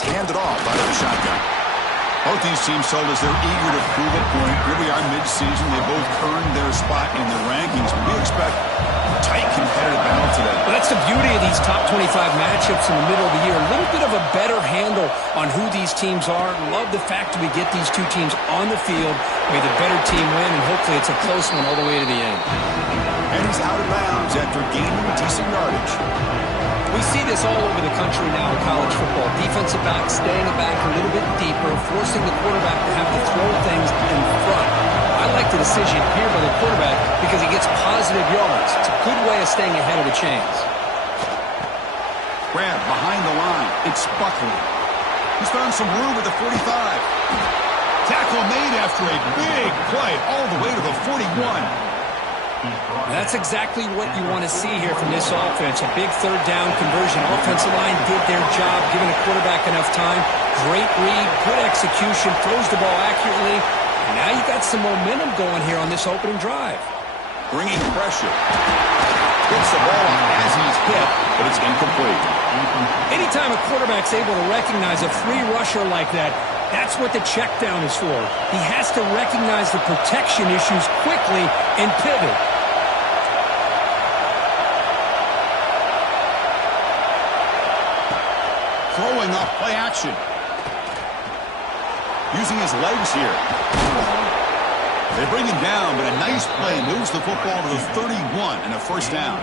It's handed off out of the shotgun. Both these teams told us they're eager to prove a point. Here we are mid-season. They both earned their spot in the rankings. We expect a tight competitive battle today. Well, that's the beauty of these top 25 matchups in the middle of the year. A little bit of a better handle on who these teams are. Love the fact that we get these two teams on the field. May the better team win, and hopefully it's a close one all the way to the end. And he's out of bounds after gaining decent yardage. We see this all over the country now in college football. Defensive backs staying back a little bit deeper, forcing the quarterback to have to throw things in front. I like the decision here by the quarterback because he gets positive yards. It's a good way of staying ahead of the chains. Grab behind the line. It's Buckley. He's found some room at the 45. Tackle made after a big play all the way to the 41. That's exactly what you want to see here from this offense. A big third down conversion. Offensive line did their job, giving the quarterback enough time. Great read, good execution, throws the ball accurately. And now you got some momentum going here on this opening drive. Bringing pressure. Gets the ball as he's hit, but it's incomplete. Anytime a quarterback's able to recognize a free rusher like that, that's what the check down is for. He has to recognize the protection issues quickly and pivot. Throwing off play action. Using his legs here. They bring him down, but a nice play moves the football to the 31 and a first down.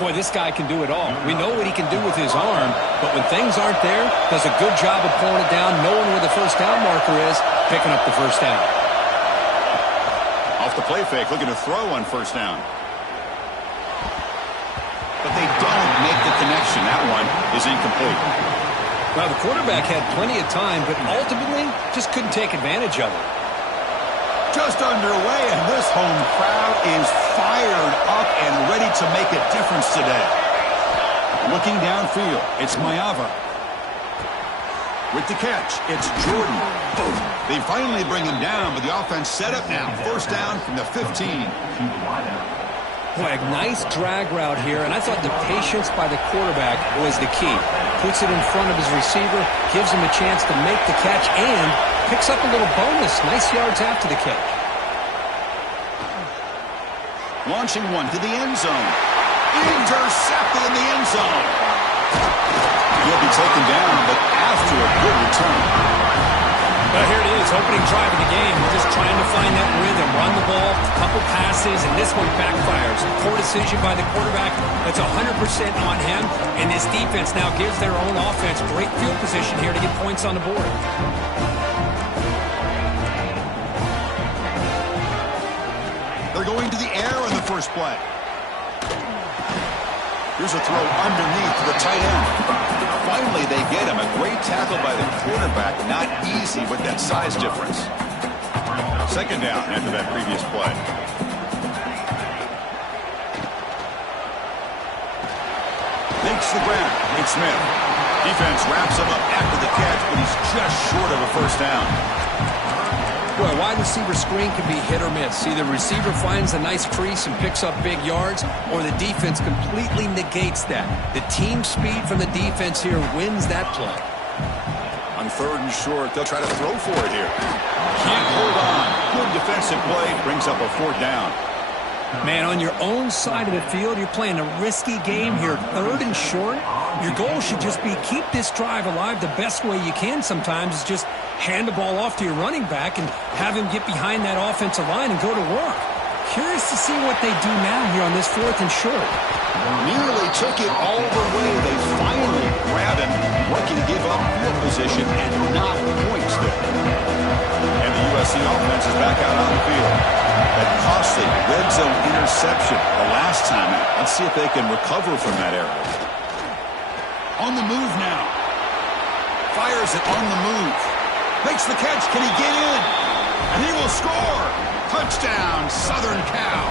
Boy, this guy can do it all. We know what he can do with his arm, but when things aren't there, does a good job of pulling it down, knowing where the first down marker is, picking up the first down. Off the play fake, looking to throw on first down. But they don't make the connection. That one is incomplete. Well, the quarterback had plenty of time, but ultimately just couldn't take advantage of it. Just underway, and this home crowd is fired up and ready to make a difference today. Looking downfield, it's Mayava. With the catch, it's Jordan. They finally bring him down, but the offense set up now. First down from the 15. Boy, a nice drag route here, and I thought the patience by the quarterback was the key. Puts it in front of his receiver, gives him a chance to make the catch, and picks up a little bonus. Nice yards after the catch. Launching one to the end zone. Intercepted in the end zone. He'll be taken down, but after a good return. Well, here it is, opening drive of the game. We're just trying to find that rhythm, run the ball, a couple passes, and this one backfires. Poor decision by the quarterback. That's 100% on him, and this defense now gives their own offense great field position here to get points on the board. They're going to the air on the first play. Here's a throw underneath to the tight end. Finally, they get him. A great tackle by the quarterback. Not easy with that size difference. Second down after that previous play. Makes the grab. It's Smith. Defense wraps him up after the catch, but he's just short of a first down. Boy, wide receiver screen can be hit or miss. Either the receiver finds a nice crease and picks up big yards, or the defense completely negates that. The team speed from the defense here wins that play. On third and short, they'll try to throw for it here. Can't hold on. Good defensive play. Brings up a fourth down. Man, on your own side of the field, you're playing a risky game here. Third and short, your goal should just be keep this drive alive the best way you can sometimes is just hand the ball off to your running back and have him get behind that offensive line and go to work. Curious to see what they do now here on this fourth and short. Nearly took it all the way. They finally grabbed him, working to give up field position and not points there. And the USC offense is back out on the field. That costly red zone interception the last time out. Let's see if they can recover from that error. On the move now. Fires it on the move. Makes the catch. Can he get in? And he will score. Touchdown, Southern Cal.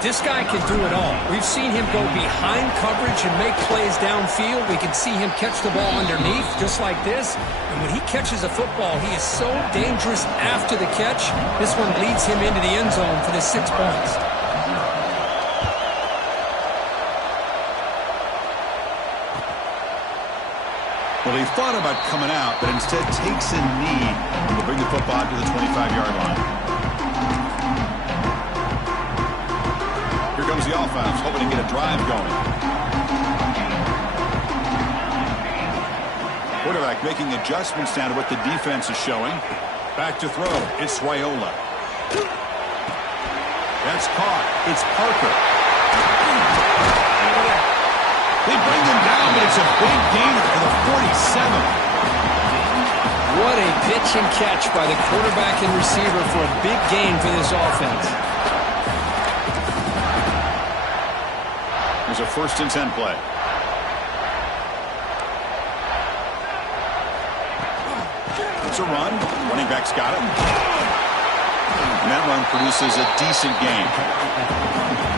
This guy can do it all. We've seen him go behind coverage and make plays downfield. We can see him catch the ball underneath just like this. And when he catches a football, he is so dangerous after the catch. This one leads him into the end zone for the 6 points. Well, he thought about coming out, but instead takes a knee to bring the football to the 25-yard line. Here comes the offense, hoping to get a drive going. Quarterback making adjustments down to what the defense is showing. Back to throw. It's Raiola. That's caught. It's Parker. They bring them down, but it's a big gain for the 47. What a pitch and catch by the quarterback and receiver for a big gain for this offense. There's a 1st and 10 play. It's a run. Running back's got it. And that run produces a decent gain.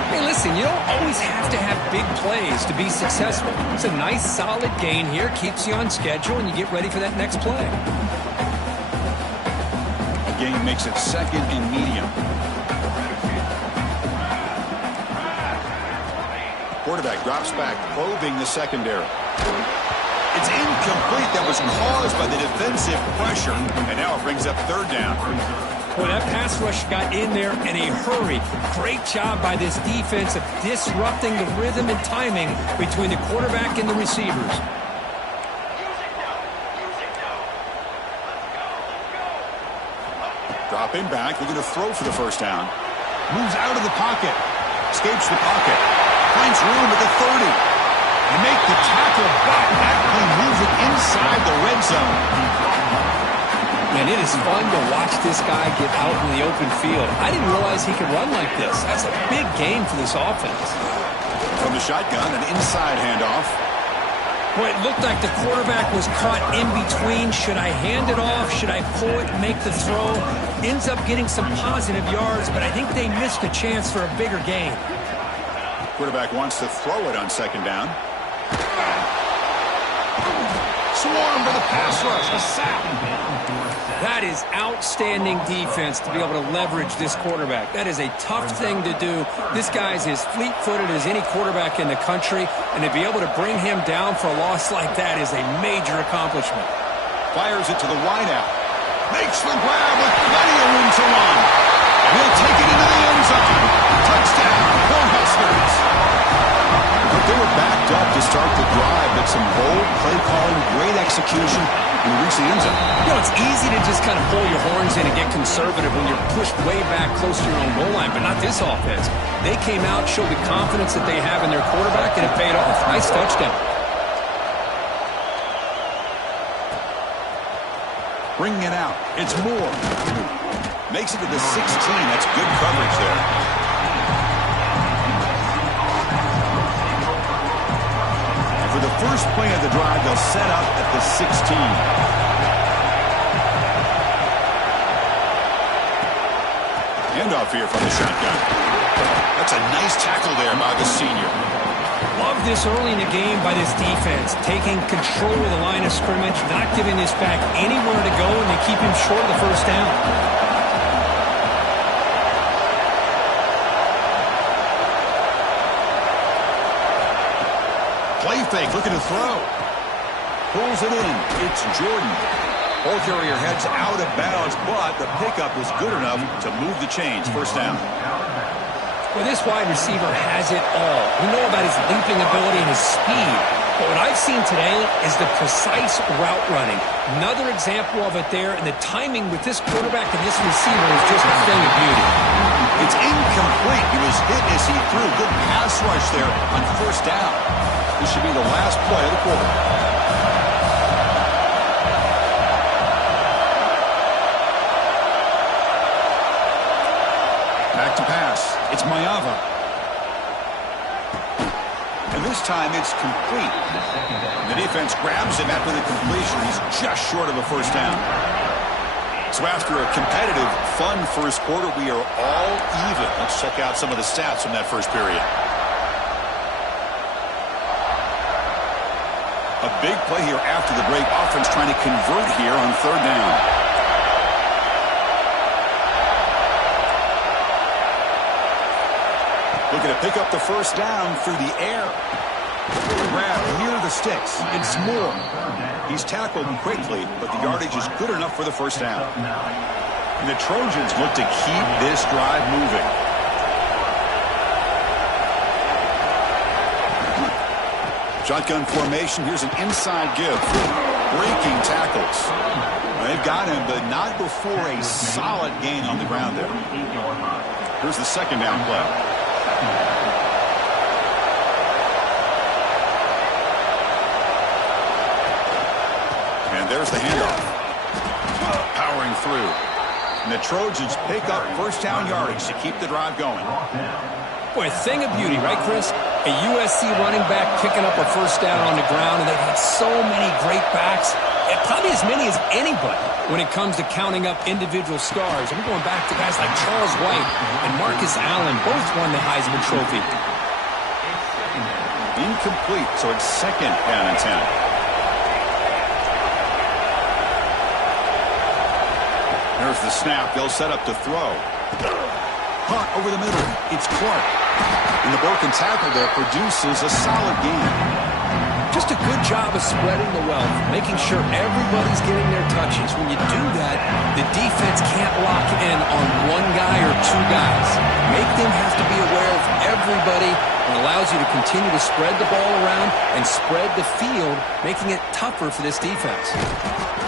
Hey, listen, you don't always have to have big plays to be successful. It's a nice, solid gain here. Keeps you on schedule, and you get ready for that next play. A gain makes it 2nd and medium. Quarterback drops back, probing the secondary. It's incomplete. That was caused by the defensive pressure, and now it brings up 3rd down. Well, that pass rush got in there in a hurry. Great job by this defense of disrupting the rhythm and timing between the quarterback and the receivers. Dropping back, looking to throw for the 1st down. Moves out of the pocket. Escapes the pocket. Finds room at the 30. They make the tackle, but that play moves it inside the red zone. And it is fun to watch this guy get out in the open field. I didn't realize he could run like this. That's a big gain for this offense. From the shotgun, an inside handoff. Boy, it looked like the quarterback was caught in between. Should I hand it off? Should I pull it and make the throw? Ends up getting some positive yards, but I think they missed a chance for a bigger gain. Quarterback wants to throw it on 2nd down. Swarm for the pass rush. A sack. That is outstanding defense to be able to leverage this quarterback. That is a tough thing to do. This guy's as fleet-footed as any quarterback in the country, and to be able to bring him down for a loss like that is a major accomplishment. Fires it to the wideout. Makes the grab with plenty of room to run. And he'll take it into the end zone. Touchdown, Cornhuskers. But they were backed up to start the drive, but some bold play calling, great execution, and reach the end zone. You know, it's easy to just kind of pull your horns in and get conservative when you're pushed way back close to your own goal line, but not this offense. They came out, showed the confidence that they have in their quarterback, and it paid off. Nice touchdown. Bringing it out. It's Moore. Makes it to the 16. That's good coverage there. And for the first play of the drive, they'll set up at the 16. Handoff here from the shotgun. That's a nice tackle there by the senior. Love this early in the game by this defense, taking control of the line of scrimmage, not giving this back anywhere to go, and they keep him short of the 1st down. Play fake, looking to throw. Pulls it in. It's Jordan. Ball carrier heads out of bounds, but the pickup was good enough to move the chains. 1st down. Well, this wide receiver has it all. We know about his leaping ability and his speed. But what I've seen today is the precise route running. Another example of it there, and the timing with this quarterback and this receiver is just a thing of beauty. It's incomplete. He was hit as he threw. Good pass rush there on 1st down. This should be the last play of the quarter. Back to pass. It's Mayava. And this time it's complete. The defense grabs him after the completion. He's just short of a 1st down. So after a competitive, fun first quarter, we are all even. Let's check out some of the stats from that first period. A big play here after the break. Offense trying to convert here on 3rd down. Looking to pick up the 1st down through the air. Grab near the sticks. It's Moore. He's tackled quickly, but the yardage is good enough for the first down. And the Trojans look to keep this drive moving. Shotgun formation. Here's an inside give. Breaking tackles. They've got him, but not before a solid gain on the ground there. Here's the second down play. And there's the handoff. Powering through. And the Trojans pick up first down yardage to keep the drive going. Boy, a thing of beauty, right, Chris? A USC running back picking up a first down on the ground, and they've had so many great backs, and probably as many as anybody when it comes to counting up individual stars. I'm going back to guys like Charles White and Marcus Allen, both won the Heisman Trophy. Incomplete, so it's second down and 10. There's the snap. They'll set up to throw. Caught over the middle. It's Clark. And the broken tackle there produces a solid gain. Just a good job of spreading the wealth, making sure everybody's getting their touches. When you do that, the defense can't lock in on one guy or two guys. Make them have to be aware of everybody. It allows you to continue to spread the ball around and spread the field, making it tougher for this defense.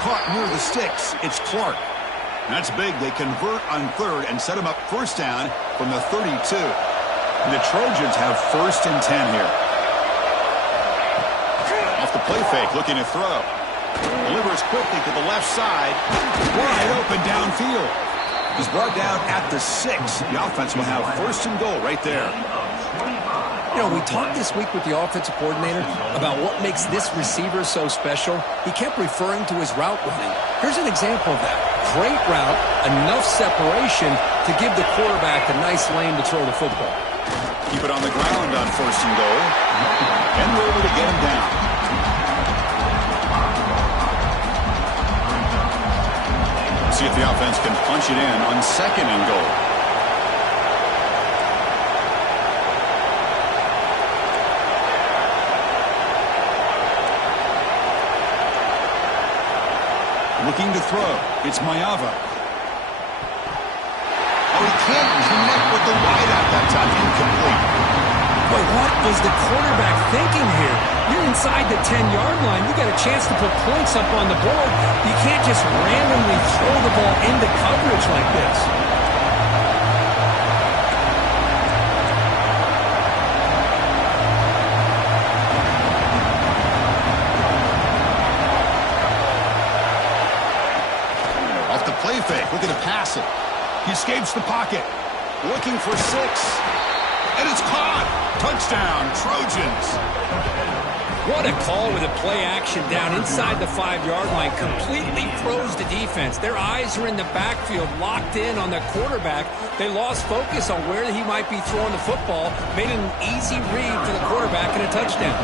Caught near the sticks. It's Clark. That's big. They convert on third and set him up first down from the 32. And the Trojans have first and 10 here. Off the play fake, looking to throw. Delivers quickly to the left side. Wide open downfield. He's brought down at the 6. The offense will have first and goal right there. You know, we talked this week with the offensive coordinator about what makes this receiver so special. He kept referring to his route running. Here's an example of that. Great route, enough separation to give the quarterback a nice lane to throw the football. Keep it on the ground on first and goal. And we're able to get him down. See if the offense can punch it in on second and goal. Looking to throw. It's Mayava. Oh, he can't connect with the wideout that time. Incomplete. But what was the quarterback thinking here? You're inside the 10-yard line. You got a chance to put points up on the board. You can't just randomly throw the ball into coverage like this. Play fake, looking to pass it. He escapes the pocket. Looking for 6. And it's caught. Touchdown, Trojans. What a call with a play action down inside the 5-yard line. Completely froze the defense. Their eyes are in the backfield, locked in on the quarterback. They lost focus on where he might be throwing the football. Made it an easy read for the quarterback and a touchdown.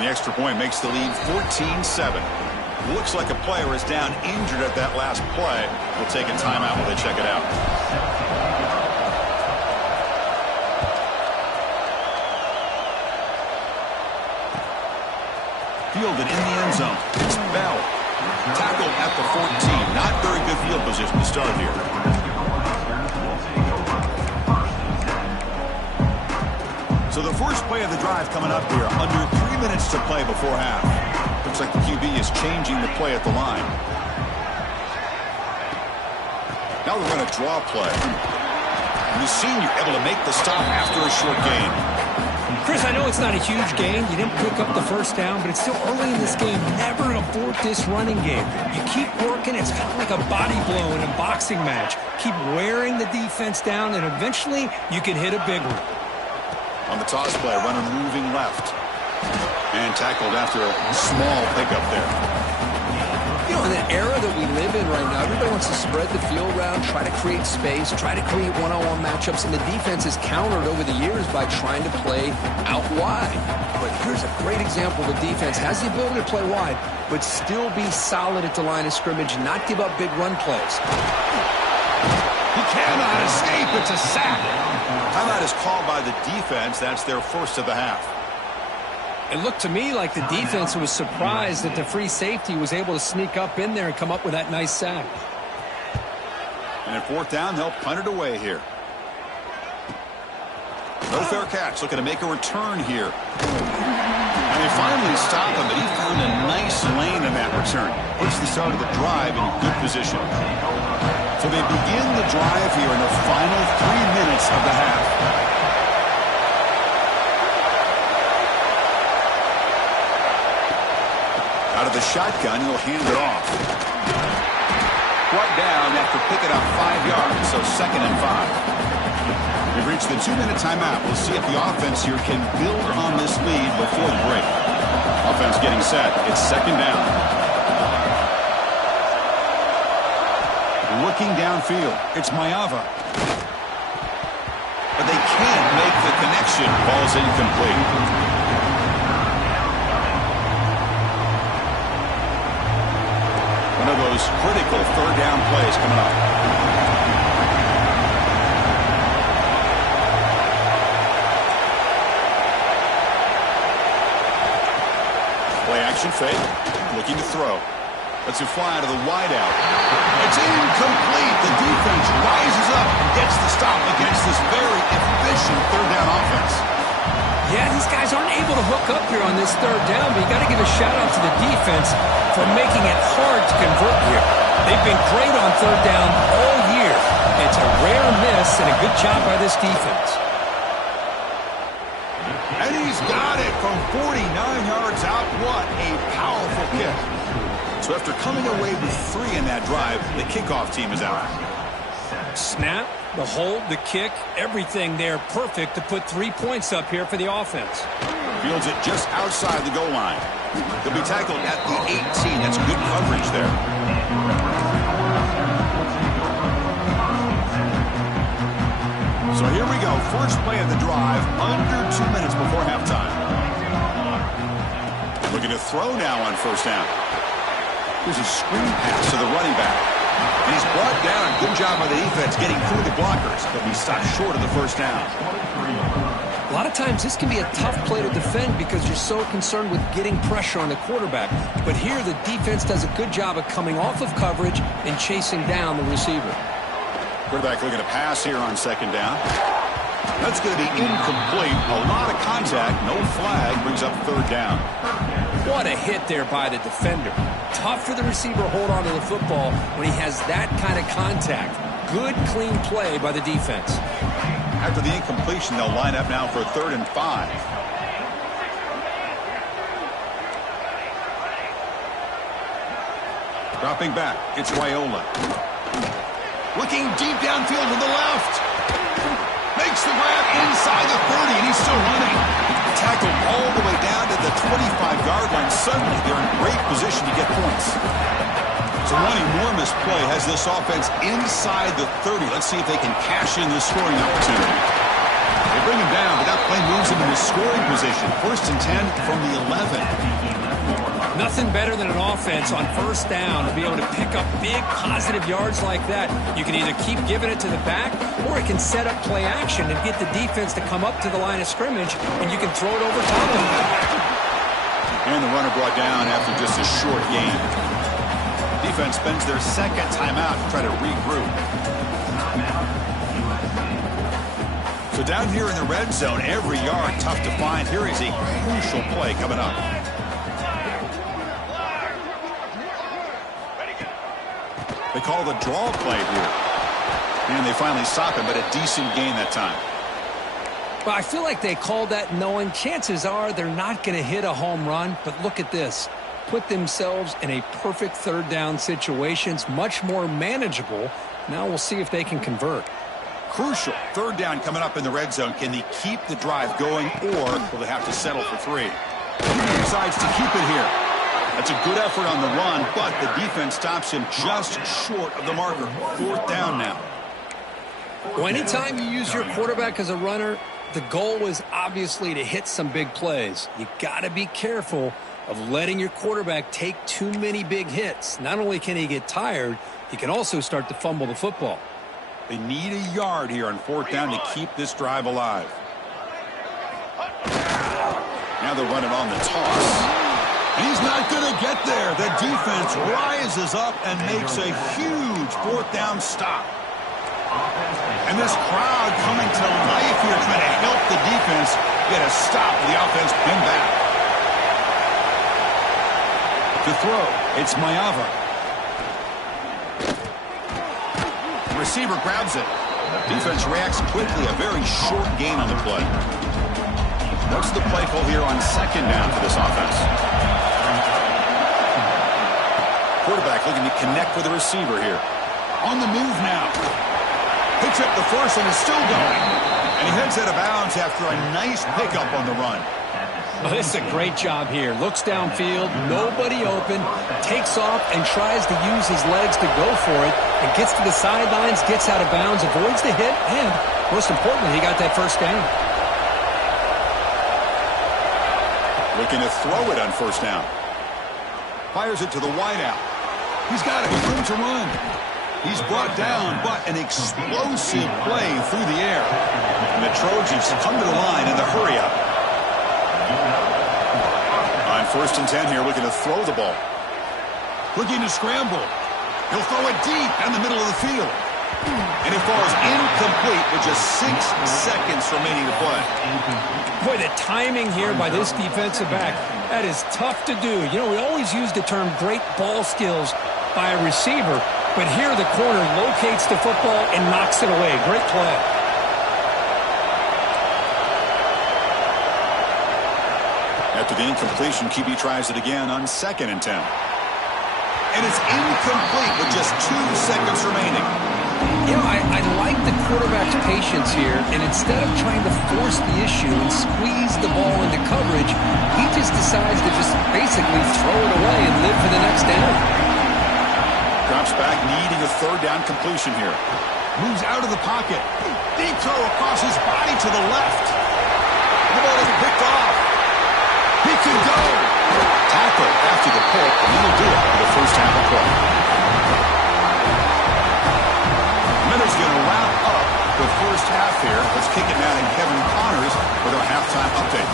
The extra point makes the lead 14-7. Looks like a player is down injured at that last play. We'll take a timeout while they check it out. Fielded in the end zone. It's Bell. Tackled at the 14. Not very good field position to start here. So the first play of the drive coming up here. Under 3 minutes to play before half. Looks like the QB is changing the play at the line. Now they're going to draw play. And the senior able to make the stop after a short gain. Chris, I know it's not a huge gain. You didn't pick up the first down, but it's still early in this game. Never abort this running game. You keep working. It's kind of like a body blow in a boxing match. Keep wearing the defense down, and eventually you can hit a big one. On the toss play, runner moving left. And tackled after a small pickup there. You know, in the era that we live in right now, everybody wants to spread the field around, try to create space, try to create one-on-one matchups, and the defense is countered over the years by trying to play out wide. But here's a great example. The defense has the ability to play wide, but still be solid at the line of scrimmage and not give up big run plays. He cannot escape. It's a sack. Timeout is called by the defense. That's their first of the half. It looked to me like the defense was surprised that the free safety was able to sneak up in there and come up with that nice sack. And at fourth down, they'll punt it away here. No fair catch. Looking to make a return here. And they finally stop him, but he found a nice lane in that return. Puts the start of the drive in good position. So they begin the drive here in the final 3 minutes of the half. Out of the shotgun, he'll hand it off. Brought down after picking up 5 yards, so 2nd and 5. We've reached the 2-minute timeout. We'll see if the offense here can build on this lead before the break. Offense getting set. It's 2nd down. Looking downfield. It's Mayava. But they can't make the connection. Ball's incomplete. One of those critical third down plays coming up. Play action fake. Looking to throw. Lets it fly to the wideout. It's incomplete. The defense rises up and gets the stop against this very efficient third down offense. Yeah, these guys aren't able to hook up here on this third down, but you got to give a shout-out to the defense for making it hard to convert here. They've been great on third down all year. It's a rare miss and a good job by this defense. And he's got it from 49 yards out. What a powerful kick. So after coming away with 3 in that drive, the kickoff team is out. Snap, the hold, the kick, everything there perfect to put 3 points up here for the offense. Fields it just outside the goal line. He'll be tackled at the 18. That's good coverage there. So here we go. First play of the drive, under 2 minutes before halftime. Looking to throw now on first down. Here's a screen pass to the running back. And he's brought down. Good job by the defense getting through the blockers. But he stopped short of the first down. A lot of times this can be a tough play to defend because you're so concerned with getting pressure on the quarterback. But here the defense does a good job of coming off of coverage and chasing down the receiver. Quarterback looking to pass here on second down. That's going to be incomplete. A lot of contact. No flag. Brings up third down. What a hit there by the defender. Tough for the receiver to hold on to the football when he has that kind of contact. Good, clean play by the defense. After the incompletion, they'll line up now for 3rd and 5. Dropping back, it's Raiola. Looking deep downfield to the left. Makes the grab inside the 30, and he's still running. Tackled all the way down to the 25-yard line. Suddenly, they're in great position to get points. So one enormous play has this offense inside the 30. Let's see if they can cash in this scoring opportunity. They bring him down, but that play moves him into scoring position. 1st and 10 from the 11. Nothing better than an offense on first down to be able to pick up big positive yards like that. You can either keep giving it to the back, or it can set up play action and get the defense to come up to the line of scrimmage, and you can throw it over top of them. And the runner brought down after just a short gain. Defense spends their 2nd timeout to try to regroup. So down here in the red zone, every yard tough to find. Here is a crucial play coming up. They call the draw play here. And they finally stop him, but a decent gain that time. Well, I feel like they called that knowing chances are they're not going to hit a home run. But look at this. Put themselves in a perfect third down situation. It's much more manageable. Now we'll see if they can convert. Crucial. 3rd down coming up in the red zone. Can they keep the drive going, or will they have to settle for 3? He decides to keep it here. That's a good effort on the run, but the defense stops him just short of the marker. 4th down now. Well, anytime you use your quarterback as a runner, The goal is obviously to hit some big plays. You got to be careful of letting your quarterback take too many big hits. Not only can he get tired, he can also start to fumble the football. They need a yard here on 4th down to keep this drive alive. Now they're running on the toss. And he's not going to get there. The defense rises up and makes a huge 4th down stop. And this crowd coming to life here trying to help the defense get a stop. The offense pinned back. To throw, it's Mayava. The receiver grabs it. Defense reacts quickly. A very short gain on the play. What's the play call here on 2nd down for this offense? Quarterback looking to connect with the receiver here. On the move now. Picks up the first and is still going. And he heads out of bounds after a nice pickup on the run. Well, this is a great job here. Looks downfield, nobody open, takes off and tries to use his legs to go for it, and gets to the sidelines, gets out of bounds, avoids the hit, and most importantly, he got that first down. Looking to throw it on 1st down. Fires it to the wideout. He's got it. Room to run. He's brought down, but an explosive play through the air. And the Trojans come to the line in the hurry up. On 1st and 10 here, looking to throw the ball. Looking to scramble. He'll throw it deep down the middle of the field. And it falls incomplete with just 6 seconds remaining to play. Boy, the timing here by this defensive back, that is tough to do. You know, we always use the term great ball skills by a receiver, but here the corner locates the football and knocks it away. Great play. After the incompletion, QB tries it again on 2nd and 10. And it's incomplete with just 2 seconds remaining. You know, I like the quarterback's patience here, and instead of trying to force the issue and squeeze the ball into coverage, he just decides to just basically throw it away and live for the next down. Drops back, needing a 3rd down completion here. Moves out of the pocket. Deep throw across his body to the left. The ball is picked off. He can go. Tackle after the pick, and he'll do it for the first half of play. Miller's going to wrap up the first half here. Let's kick it now to Kevin Connors with our halftime update.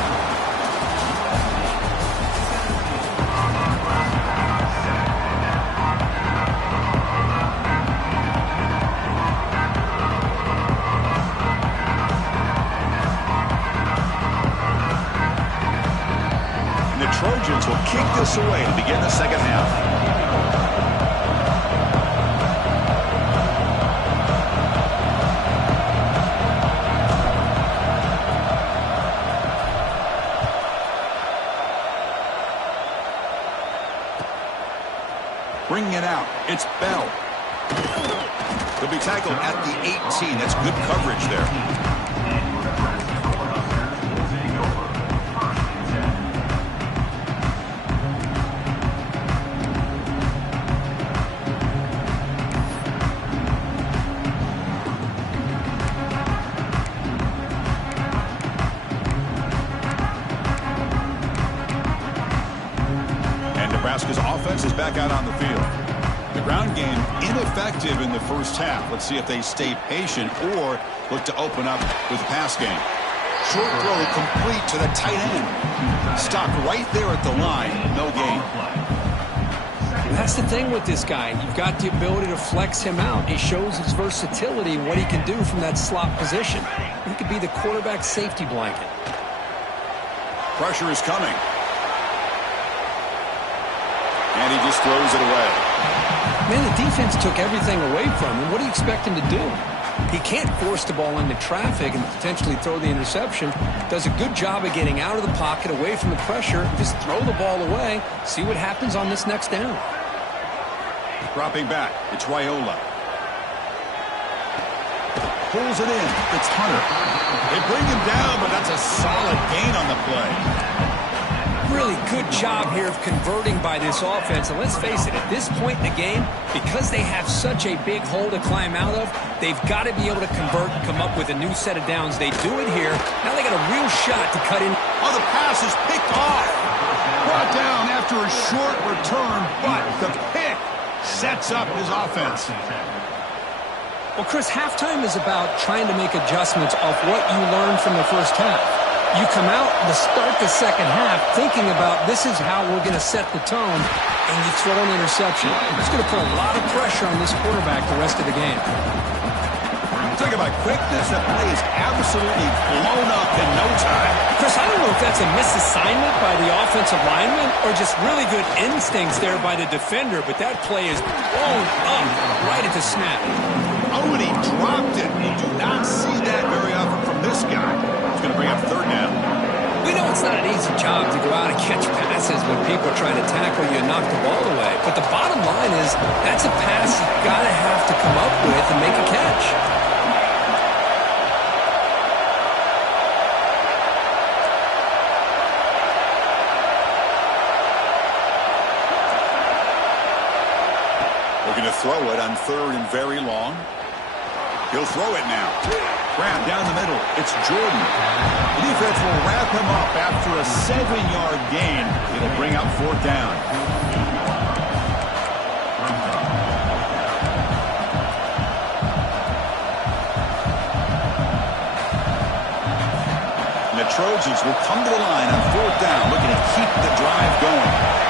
And the Trojans will kick this away to begin the second half. Bringing it out, it's Bell. He'll be tackled at the 18. That's good coverage there. Nebraska's offense is back out on the field. The ground game ineffective in the first half. Let's see if they stay patient or look to open up with the pass game. Short throw complete to the tight end. Stopped right there at the line. No gain. That's the thing with this guy. You've got the ability to flex him out. He shows his versatility and what he can do from that slot position. He could be the quarterback's safety blanket. Pressure is coming. And he just throws it away. Man, the defense took everything away from him. What do you expect him to do? He can't force the ball into traffic and potentially throw the interception. Does a good job of getting out of the pocket, away from the pressure. Just throw the ball away. See what happens on this next down. Dropping back, it's Raiola. Pulls it in, it's Hunter. They bring him down, but that's a solid gain on the play. Really good job here of converting by this offense. And let's face it, at this point in the game, because they have such a big hole to climb out of, they've got to be able to convert and come up with a new set of downs. They do it here. Now they got a real shot to cut in. Oh, the pass is picked off. Brought down after a short return, but the pick sets up his offense. Well, Chris, halftime is about trying to make adjustments off what you learned from the first half. You come out to start the second half thinking about this is how we're going to set the tone, and you throw an interception. It's going to put a lot of pressure on this quarterback the rest of the game. Talk about quickness. That play is absolutely blown up in no time. Chris, I don't know if that's a misassignment by the offensive lineman or just really good instincts there by the defender, but that play is blown up right at the snap. Oh, and he dropped it. You do not see that very often from this guy. He's going to bring up third down. We know it's not an easy job to go out and catch passes when people are trying to tackle you and knock the ball away. But the bottom line is that's a pass you've got to have to come up with and make a catch. We're going to throw it on third and very long. He'll throw it now. Grab down the middle. It's Jordan. The defense will wrap him up after a 7-yard gain. It'll bring up fourth down. And the Trojans will come to the line on fourth down, looking to keep the drive going.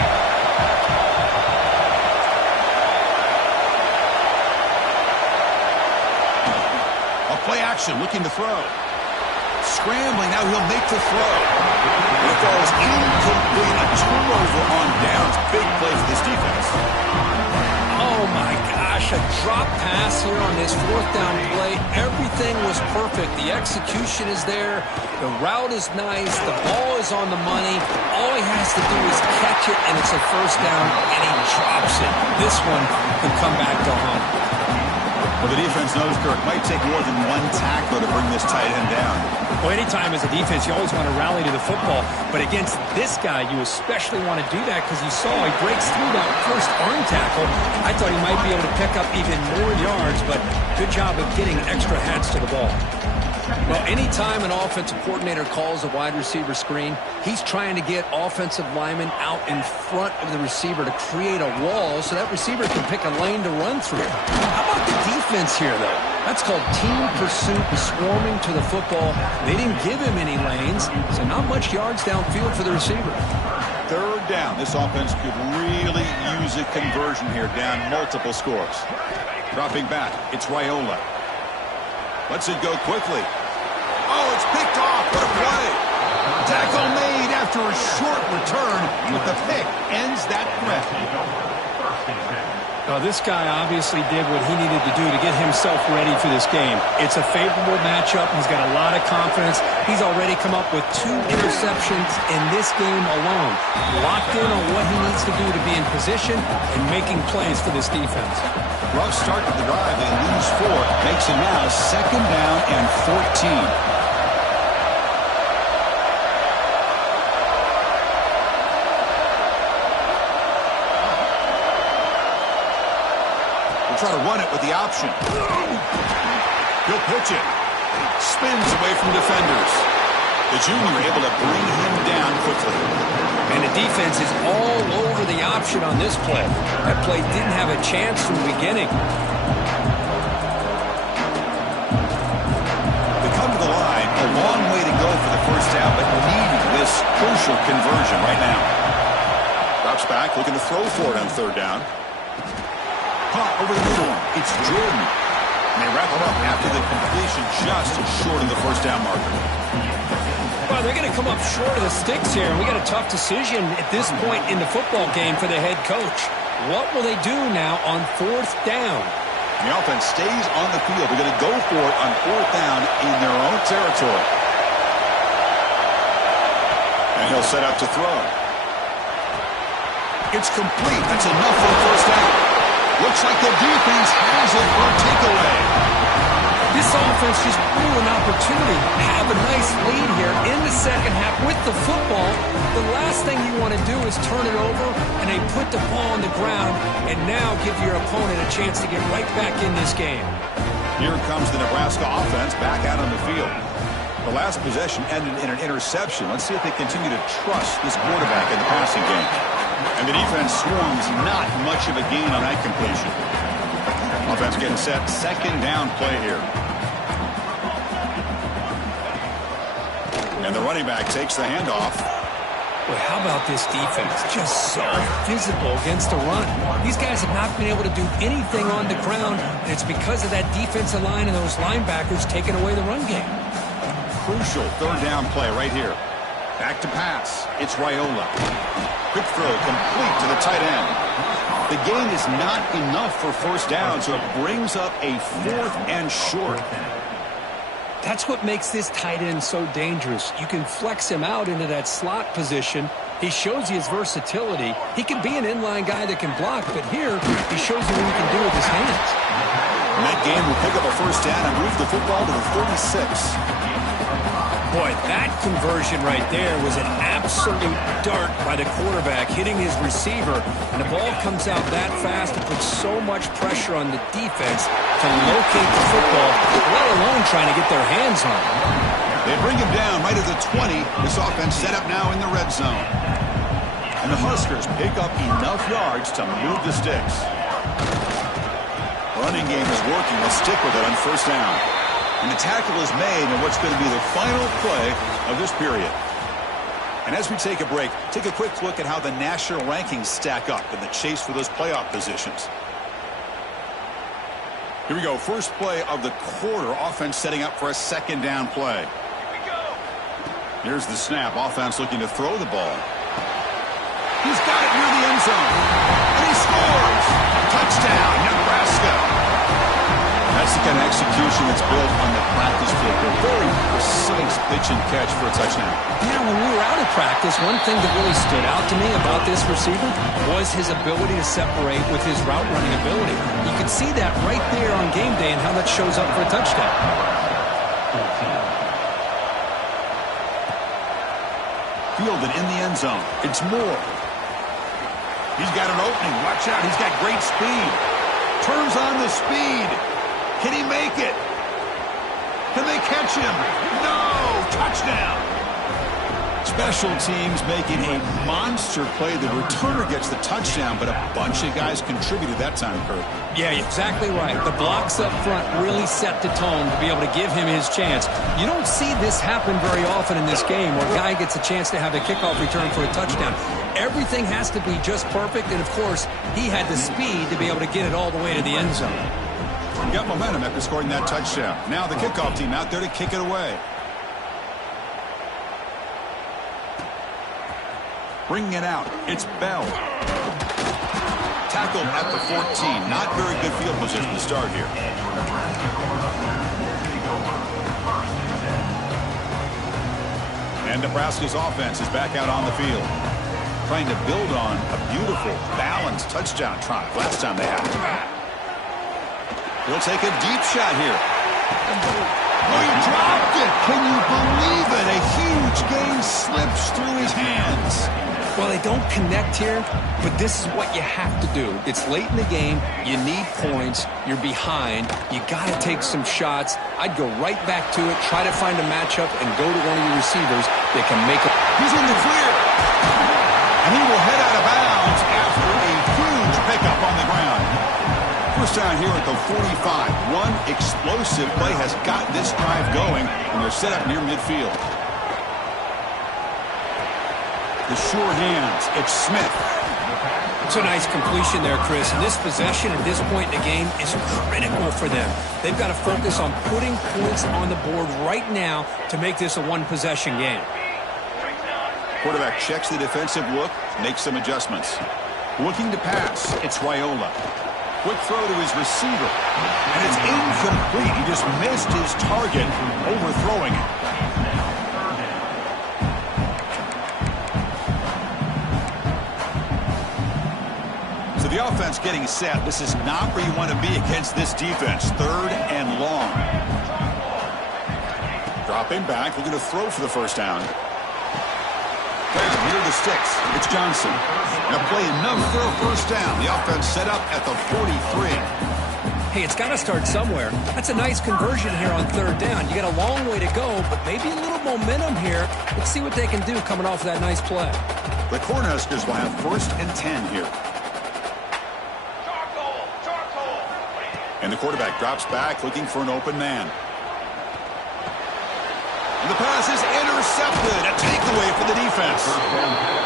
Play action, looking to throw. Scrambling, now he'll make the throw. And it falls incomplete. A turnover on downs. Big play for this defense. Oh, my gosh. A drop pass here on this fourth down play. Everything was perfect. The execution is there. The route is nice. The ball is on the money. All he has to do is catch it, and it's a first down, and he drops it. This one could come back to haunt. Well, the defense knows, Kirk, might take more than one tackler to bring this tight end down. Well, anytime as a defense, you always want to rally to the football. But against this guy, you especially want to do that because you saw he breaks through that first arm tackle. I thought he might be able to pick up even more yards, but good job of getting extra hats to the ball. Well, anytime an offensive coordinator calls a wide receiver screen, he's trying to get offensive linemen out in front of the receiver to create a wall so that receiver can pick a lane to run through. How about the defense here, though? That's called team pursuit, swarming to the football. They didn't give him any lanes, so not much yards downfield for the receiver. Third down. This offense could really use a conversion here, down multiple scores. Dropping back, it's Raiola. Lets it go quickly. Oh, it's picked off. What a play. Tackle made after a short return, but the pick ends that threat. Well, this guy obviously did what he needed to do to get himself ready for this game. It's a favorable matchup. He's got a lot of confidence. He's already come up with 2 interceptions in this game alone. Locked in on what he needs to do to be in position and making plays for this defense. Rough start to the drive. They lose 4. Makes it now second down and 14. Try to run it with the option. He'll pitch it. Spins away from defenders. The junior able to bring him down quickly. And the defense is all over the option on this play. That play didn't have a chance from the beginning. They come to the line. A long way to go for the first down, but need this crucial conversion right now. Drops back, looking to throw for it on third down. Caught over the middle. It's Jordan. And they wrap it up after the completion just short of the first down marker. Well, they're going to come up short of the sticks here. We got a tough decision at this point in the football game for the head coach. What will they do now on fourth down? The offense stays on the field. They're going to go for it on fourth down in their own territory. And he'll set up to throw. It's complete. That's enough for the first down. Looks like the defense has it for a takeaway. This offense just blew an opportunity. Have a nice lead here in the second half with the football. The last thing you want to do is turn it over, and they put the ball on the ground and now give your opponent a chance to get right back in this game. Here comes the Nebraska offense back out on the field. The last possession ended in an interception. Let's see if they continue to trust this quarterback in the passing game. And the defense swarms not much of a gain on that completion. Offense getting set. Second down play here. And the running back takes the handoff. Well, how about this defense? Just so physical against the run. These guys have not been able to do anything on the ground, and it's because of that defensive line and those linebackers taking away the run game. Crucial third down play right here. Back to pass. It's Raiola. Quick throw complete to the tight end. The gain is not enough for first down, so it brings up a 4th and short. That's what makes this tight end so dangerous. You can flex him out into that slot position. He shows you his versatility. He can be an inline guy that can block, but here he shows you what he can do with his hands. And that game will pick up a first down and move the football to the 36. Boy, that conversion right there was an absolute dart by the quarterback hitting his receiver, and the ball comes out that fast and puts so much pressure on the defense to locate the football, let alone trying to get their hands on it. They bring him down right at the 20. This offense set up now in the red zone. And the Huskers pick up enough yards to move the sticks. Running game is working. They'll stick with it on first down. And the tackle is made in what's going to be the final play of this period. And as we take a break, take a quick look at how the national rankings stack up in the chase for those playoff positions. Here we go. First play of the quarter. Offense setting up for a second down play. Here we go. Here's the snap. Offense looking to throw the ball. He's got it near the end zone. And he scores. Touchdown, Nebraska. That's the kind of execution that's built on the practice field. A very precise pitch and catch for a touchdown. Yeah, when we were out of practice, one thing that really stood out to me about this receiver was his ability to separate with his route running ability. You can see that right there on game day and how that shows up for a touchdown. Fielded in the end zone. It's Moore. He's got an opening. Watch out. He's got great speed. Turns on the speed. Can he make it? Can they catch him? No! Touchdown! Special teams making a monster play. The returner gets the touchdown, but a bunch of guys contributed that time, Kurt. Yeah, exactly right. The blocks up front really set the tone to be able to give him his chance. You don't see this happen very often in this game where a guy gets a chance to have a kickoff return for a touchdown. Everything has to be just perfect, and of course, he had the speed to be able to get it all the way to the end zone. Got momentum after scoring that touchdown. Now the kickoff team out there to kick it away. Bringing it out. It's Bell. Tackled at the 14. Not very good field position to start here. And Nebraska's offense is back out on the field, trying to build on a beautiful, balanced touchdown drive last time they had it. He'll take a deep shot here. Oh, he dropped it. Can you believe it? A huge gain slips through his hands. Well, they don't connect here, but this is what you have to do. It's late in the game. You need points. You're behind. You got to take some shots. I'd go right back to it, try to find a matchup, and go to one of your receivers that can make it. He's in the clear. And he will head out of bounds after a huge pickup on the ground. First down here at the 45. One explosive play has got this drive going, and they're set up near midfield. The sure hands. It's Smith. It's a nice completion there, Chris. And this possession at this point in the game is critical for them. They've got to focus on putting points on the board right now to make this a one-possession game. Quarterback checks the defensive look, makes some adjustments. Looking to pass. It's Raiola. Quick throw to his receiver. And it's incomplete. He just missed his target, overthrowing it. So the offense getting set. This is not where you want to be against this defense. Third and long. Dropping back, looking to throw for the first down. Near the sticks, it's Johnson. Now play enough for a first down. The offense set up at the 43. Hey, it's got to start somewhere. That's a nice conversion here on third down. You got a long way to go, but maybe a little momentum here. Let's see what they can do coming off of that nice play. The Cornhuskers will have first and 10 here. And the quarterback drops back, looking for an open man. And the pass is intercepted. A takeaway for the defense.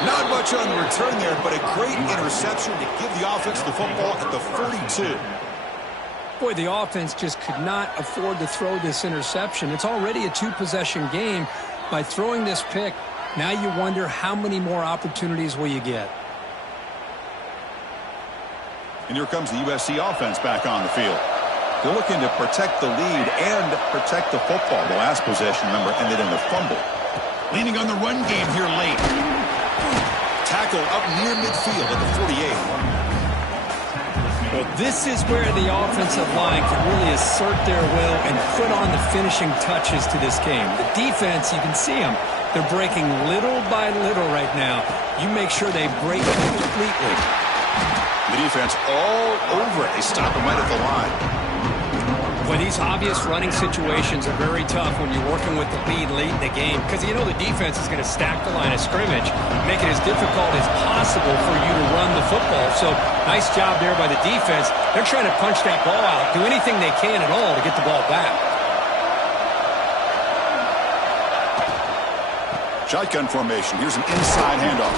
Not much on the return there, but a great interception to give the offense the football at the 42. Boy, the offense just could not afford to throw this interception. It's already a two-possession game. By throwing this pick, now you wonder how many more opportunities will you get. And here comes the USC offense back on the field. They're looking to protect the lead and protect the football. The last possession, remember, ended in a fumble. Leaning on the run game here late. Tackle up near midfield at the 48. Well, this is where the offensive line can really assert their will and put on the finishing touches to this game. The defense, you can see them. They're breaking little by little right now. You make sure they break completely. The defense all over it. They stop them right at the line. Well, these obvious running situations are very tough when you're working with the lead late in the game because you know the defense is going to stack the line of scrimmage, make it as difficult as possible for you to run the football. So nice job there by the defense. They're trying to punch that ball out, do anything they can at all to get the ball back. Shotgun formation. Here's an inside handoff.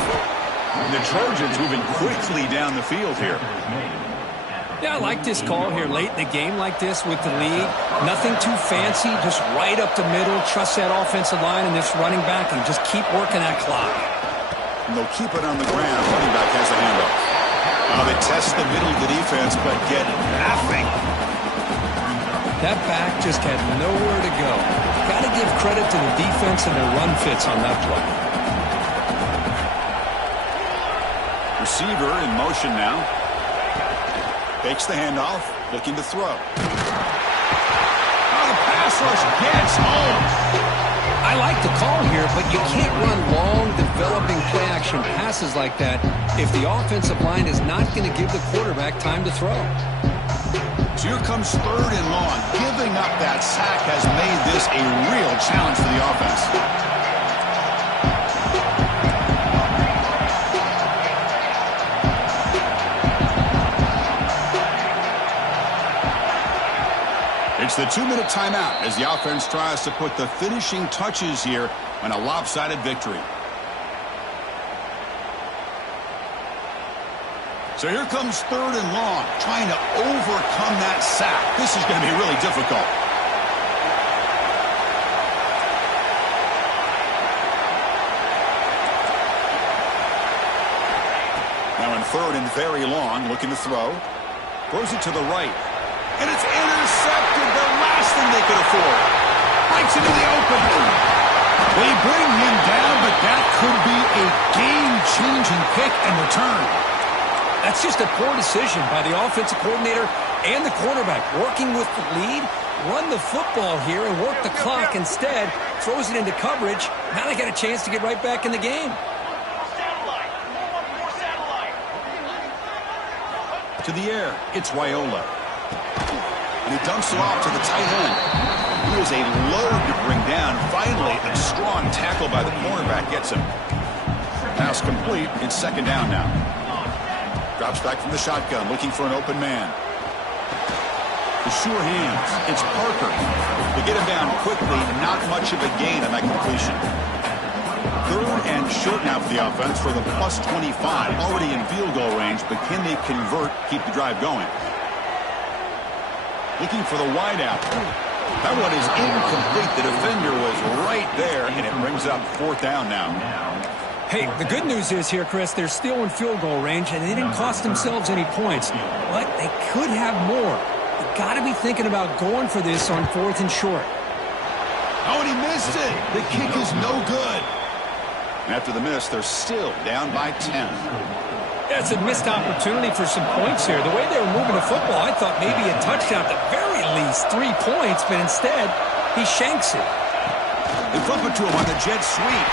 The Trojans moving quickly down the field here. Yeah, I like this call here late in the game like this with the lead. Nothing too fancy, just right up the middle. Trust that offensive line and this running back and just keep working that clock. And they'll keep it on the ground. Running back has the handoff. They test the middle of the defense, but get nothing. That back just had nowhere to go. Got to give credit to the defense and their run fits on that play. Receiver in motion now. Takes the handoff, looking to throw. Oh, the pass rush gets home. I like the call here, but you can't run long, developing play-action passes like that if the offensive line is not going to give the quarterback time to throw. So here comes third and long. Giving up that sack has made this a real challenge for the offense. It's the 2-minute timeout as the offense tries to put the finishing touches here on a lopsided victory. So here comes third and long, trying to overcome that sack. This is going to be really difficult. Now in third and very long, looking to throw. Throws it to the right. And it's intercepted, the last thing they could afford. Breaks into the open. They bring him down, but that could be a game-changing pick and return. That's just a poor decision by the offensive coordinator and the quarterback. Working with the lead, run the football here and work the clock instead. Throws it into coverage. Now they got a chance to get right back in the game. To the air, it's Wyola. And he dumps it off to the tight end. He is a load to bring down. Finally, a strong tackle by the cornerback gets him. Pass complete. It's second down now. Drops back from the shotgun, looking for an open man. The sure hands. It's Parker. They get him down quickly. Not much of a gain on that completion. Third and short now for the offense for the plus 25. Already in field goal range, but can they convert, keep the drive going? Looking for the wideout. That one is incomplete. The defender was right there, and it brings up fourth down now. Hey, the good news is here, Chris, they're still in field goal range, and they didn't cost themselves any points. But they could have more. You got to be thinking about going for this on fourth and short. Oh, and he missed it. The kick is no good. And after the miss, they're still down by 10. That's a missed opportunity for some points here. The way they were moving the football, I thought maybe a touchdown, at the very least 3 points, but instead, he shanks it. They flip it to him on the jet sweep.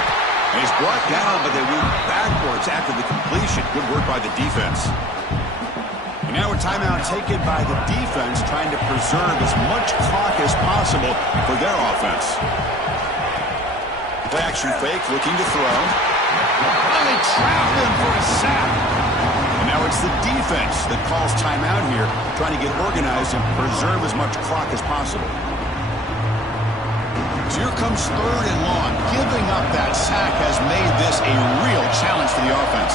And he's brought down, but they move backwards after the completion. Good work by the defense. And now a timeout taken by the defense, trying to preserve as much clock as possible for their offense. Play action fake, looking to throw. And they trap him for a sack. And now it's the defense that calls timeout here, trying to get organized and preserve as much clock as possible. So here comes 3rd and long. Giving up that sack has made this a real challenge for the offense.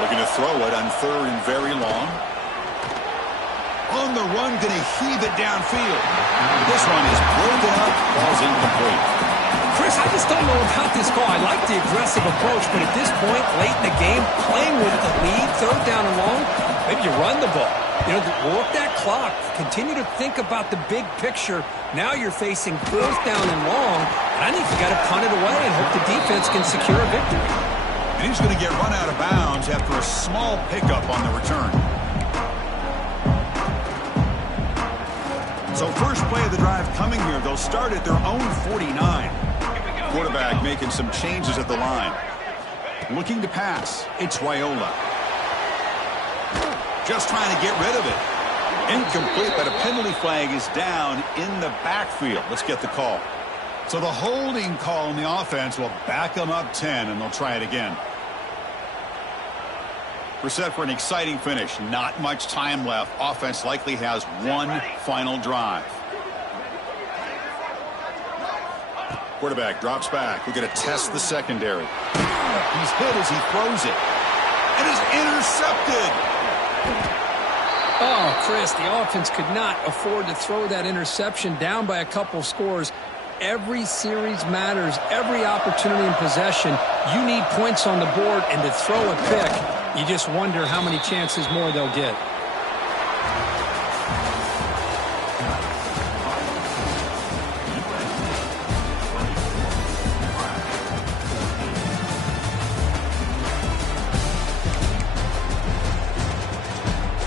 Looking to throw it on 3rd and very long. On the run, going to heave it downfield. This one is broken up, ball's incomplete. Chris, I just don't know about this call. I like the aggressive approach, but at this point, late in the game, playing with the lead, 3rd down and long, maybe you run the ball. You know, work that clock. Continue to think about the big picture. Now you're facing 4th down and long, and I think you got to punt it away and hope the defense can secure a victory. And he's going to get run out of bounds after a small pickup on the return. So first play of the drive coming here. They'll start at their own 49. Quarterback making some changes at the line. Looking to pass. It's Wyola. Just trying to get rid of it. Incomplete, but a penalty flag is down in the backfield. Let's get the call. So the holding call on the offense will back them up 10, and they'll try it again. We're set for an exciting finish. Not much time left. Offense likely has one final drive. Quarterback drops back. We're going to test the secondary. He's hit as he throws it. And is intercepted. Oh, Chris, the offense could not afford to throw that interception down by a couple scores. Every series matters. Every opportunity in possession. You need points on the board, and to throw a pick, you just wonder how many chances more they'll get.